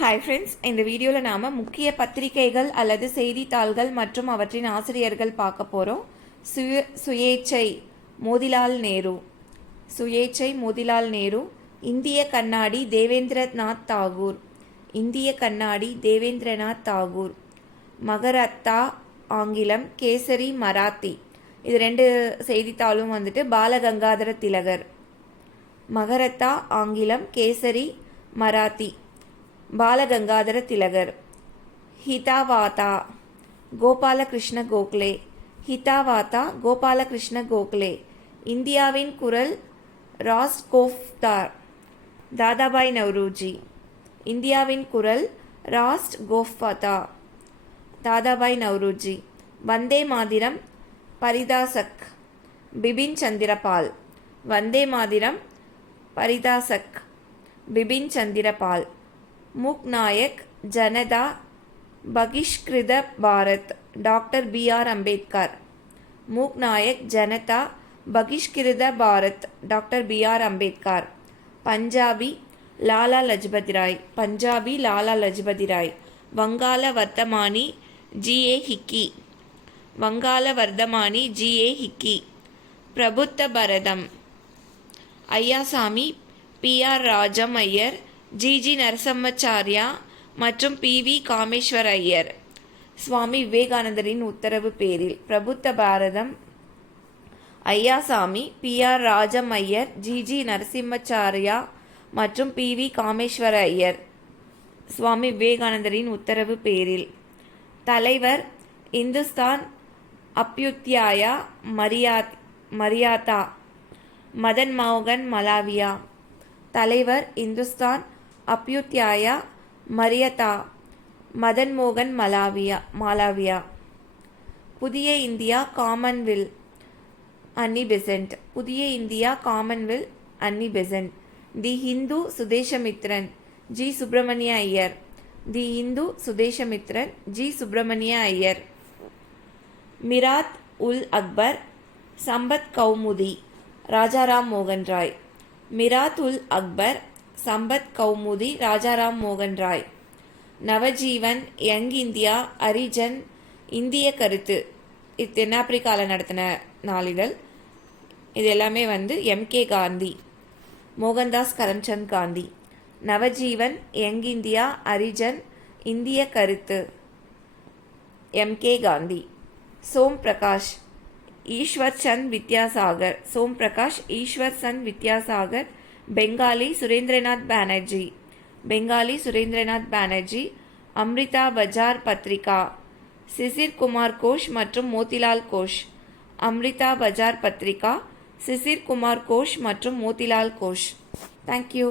Hi friends இந்த வீடியோவில் நாம் முக்கிய பத்திரிகைகள் அல்லது செய்தித்தாள்கள் மற்றும் அவற்றின் ஆசிரியர்கள் பார்க்க போகிறோம் சுய சுயேச்சை மோதிலால் நேரு. சுயேச்சை மோதிலால் நேரு இந்திய கண்ணாடி தேவேந்திரநாத் தாகூர். இந்திய கண்ணாடி தேவேந்திரநாத் தாகூர். மகரத்தா ஆங்கிலம் கேசரி மராத்தி. இது ரெண்டு செய்தித்தாளும் வந்துட்டு பாலகங்காதர திலகர். மகரத்தா ஆங்கிலம் கேசரி மராத்தி. பாலகங்காதர திலகர். ஹிதாவாதா கோபாலகிருஷ்ண கோகலே. ஹிதாவாதா கோபாலகிருஷ்ண கோகலே. இந்தியாவின் குரல் ராஸ்ட் தாதாபாய் நவ்ரூஜி. இந்தியாவின் குரல் Rast Goftar Dadabhai Naoroji. Vande Mataram Paridarshak. Bipin Chandrapal. Vande Mataram Paridarshak. Bipin Chandrapal. Mooknayak Janata Bahishkrit Bharat doctor B R Ambedkar. Mooknayak Janata Bahishkrit Bharat doctor B R Ambedkar. Punjabi Lala Lajpat Rai Punjabi Lala Lajpat Rai. வங்காள வர்த்தமானி G A Hicky. வங்காள வர்தமானி G A Hicky. Prabuddha Bharatam Ayyasamy B R Rajam Iyer G G Narasimhacharya மற்றும் B V Kameswar Iyer Swami விவேகானந்தரின் உத்தரவு பேரில் Prabuddha Bharatam Ayyasamy B R Rajam Iyer G G Narasimhacharya மற்றும் B V Kameswara Iyer Swami விவேகானந்தரின் உத்தரவு பேரில் தலைவர் இந்துஸ்தான் அப்யுத்யாயா மரியாத் மரியாதா மதன் மோகன் மலாவியா. தலைவர் இந்துஸ்தான் அப்யுத்யாயா மரியதா மதன் மோகன் மலாவியா மாலாவியா புதிய இந்தியா காமன்வெல் அன்னி பெசன்ட் புதிய India Commonweal Annie Besant the Hindu Swadesamitran G Subramania Iyer the Hindu Swadesamitran G Subramania Iyer Mirat ul Akbar Sambad Kaumudi Rajaram மோகன் ராய் மிராத் உல் அக்பர் சம்பத் கௌமுதி ராஜாராம் மோகன் ராய். நவஜீவன் யங் இந்தியா அரிஜன் இந்திய கருத்து. இது தென்னாப்பிரிக்காவில் நடத்தின நாளிதழ். இது எல்லாமே வந்து MK Gandhi Mohandas Karamchand Gandhi. Navajivan young India Harijan இந்திய கருத்து. எம்கே காந்தி சோம் பிரகாஷ் ஈஸ்வர் சந்த் வித்யாசாகர். சோம் பிரகாஷ் ஈஸ்வர் சந்த் வித்யாசாகர் ಬೆಂಗಾಲಿ ಸುರೇಂದ್ರನಾಥ್ ಬ್ಯಾನರ್ಜಿ ಬೆಂಗಾಲಿ ಸುರೇಂದ್ರನಾಥ್ ಬ್ಯಾನರ್ಜಿ ಅಮೃತಾ ಬಜಾರ್ ಪತ್ರಿಕಾ ಸಿಸಿರ್ ಕುಮಾರ್ ಘೋಷ್ ಮತ್ತು ಮೋತಿಲಾಲ್ ಘೋಷ್ ಅಮೃತಾ ಬಜಾರ್ ಪತ್ರಿಕಾ ಸಿಸಿರ್ ಕುಮಾರ್ ಘೋಷ್ ಮತ್ತು ಮೋತಿಲಾಲ್ ಘೋಷ್ ಥ್ಯಾಂಕ್ ಯು